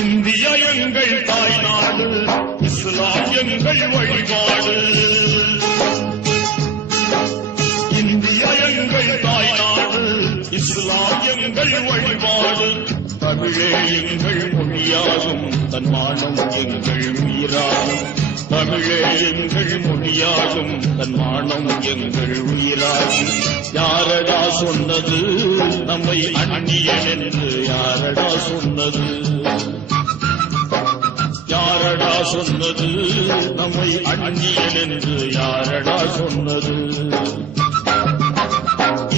India எங்கள் தாய்நாடு, இஸ்லாம் எங்கள் வழிபாடு. இந்தியா எங்கள் தாய்நாடு, இஸ்லாம் எங்கள் வழிபாடு. தமிழே எங்கள் மொழியாகும், தன்மானம் எங்கள் உயிராகும். தமிழே எங்கள் மொழியாகும், தன்மானம் எங்கள் உயிராகும். யாரடா சொன்னது நம்மை அந்நியன் என்று? யாரடா சொன்னது? யாரடா சொன்னது நம்மை அந்நியன் என்று? யாரடா சொன்னது?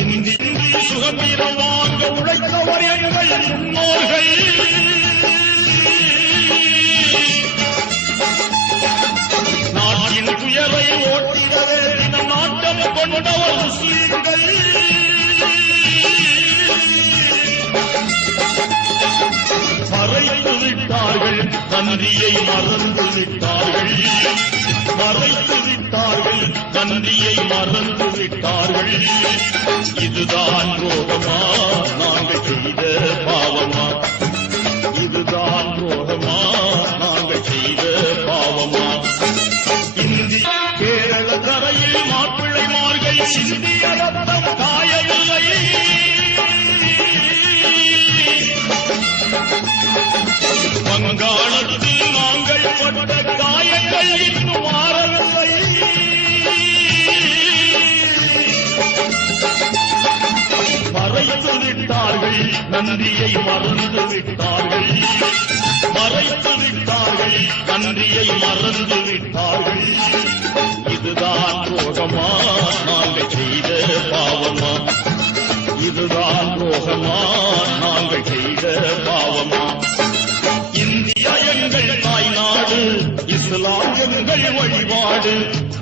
இந்தி சுதந்திரம் வாங்க உழைத்தவர் எங்கள் முன்னோர்கள். நாட்டின் துயரை ஓட்டிடவே நம் நாட்டம் கொண்டவர் முஸ்லிம்கள். மறைத்து விட்டார்கள், நன்றியை மறந்து விட்டார்கள். மறைத்து விட்டார்கள், நன்றியை மறந்து விட்டார்கள். இதுதான் ரோகமா நாங்கள் செய்த பாவமா? இதுதான் ரோகமா நாங்கள் செய்த பாவமா? இந்திய கேரள கரையில் மாப்பிள்ளைமார்கள் சிந்திய ரத்தம் காயவில்லை. வங்காளத்தில் நாங்கள் பட்ட காயங்கள் இன்னும் மாறவில்லை. மறைத்து விட்டார்கள், நன்றியை மறந்து விட்டார்கள். மறைத்து விட்டார்கள், நன்றியை மறந்து விட்டார்கள். இதுதான் ரோகமா நாங்கள் செய்த பாவமா? இதுதான் ரோகமா நாங்கள் செய்த பாவமா? இந்தியா எங்கள் தாய்நாடு, இஸ்லாம் எங்கள் வழிபாடு.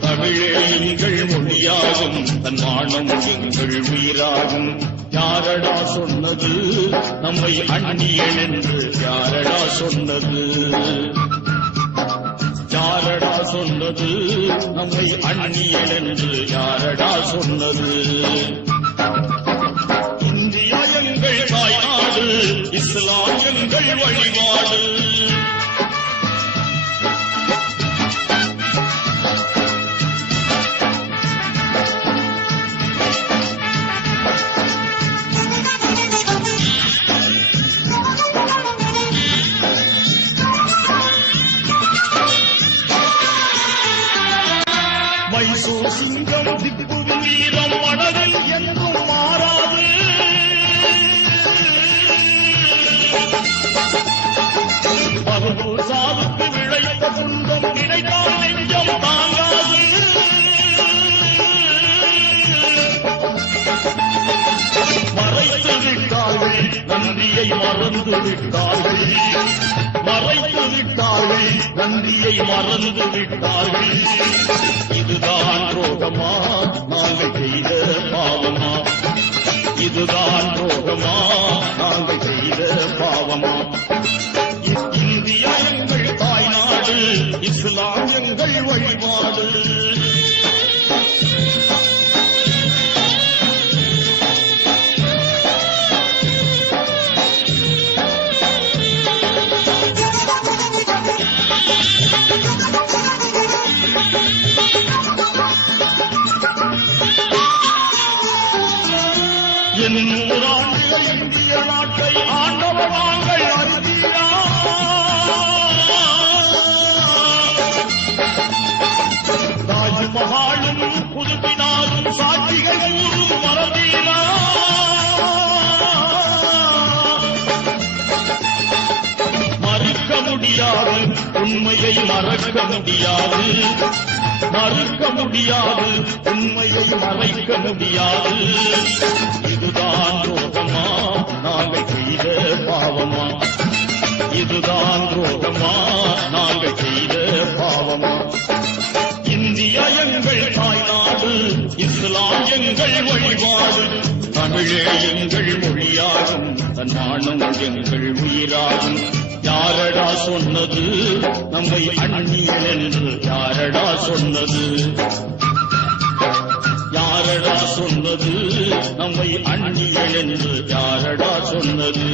தமிழே எங்கள் மொழியாகும், தன்மானம் எங்கள் உயிராகும். யாரடா சொன்னது நம்மை அந்நியன் என்று? யாரடா சொன்னது? யாரடா சொன்னது நம்மை அந்நியன் என்று? யாரடா சொன்னது? இந்தியா எங்கள் தாய்நாடு, இஸ்லாம் எங்கள் வழிபாடு. மைசூர் சிங்கம் திப்பு வீரம் மனதில் என்றும் மாறாது. பருவூர் சாவுக்கு விளைத்த துன்பம் நினைத்தால் நெஞ்சம் தாங்காது. மறைத்து விட்டார்கள், நன்றியை மறந்து விட்டார்கள். மறைத்து விட்டார்கள், நன்றியை மறந்து விட்டார்கள். இதுதான் ரோகமா நாங்கள் செய்த பாவமா? இதுதான் ரோகமா நாங்கள் செய்த பாவமா? இந்தியா எங்கள் தாய்நாடு, இஸ்லாம் எங்கள் வழிபாடு. நூறாண்டுகள் இந்திய நாட்டை ஆண்டவர் நாங்கள் அறிந்தீரா? தாஜ்மஹாலும் புதுப்பினாலும் சாட்சிகள் ஊரும் மறந்தீரா? மறுக்க முடியாது, உண்மையை மறக்க முடியாது. மறுக்க முடியாது, உண்மையை மறைக்க முடியாது. இதுதான் ரோகமா நாங்கள் செய்த பாவமா? இதுதான் ரோகமா நாங்கள் செய்த பாவமா? இந்தியா எங்கள் தாய்நாடு, இஸ்லாம் எங்கள் வழிபாடு. தமிழே எங்கள் மொழியாகும், தன்மானம் எங்கள் உயிராகும். யாரடா சொன்னது நம்மை அந்நியன் என்று? யாரடா சொன்னது? யாரடா சொன்னது நம்மை அந்நியன் என்று? யாரடா சொன்னது?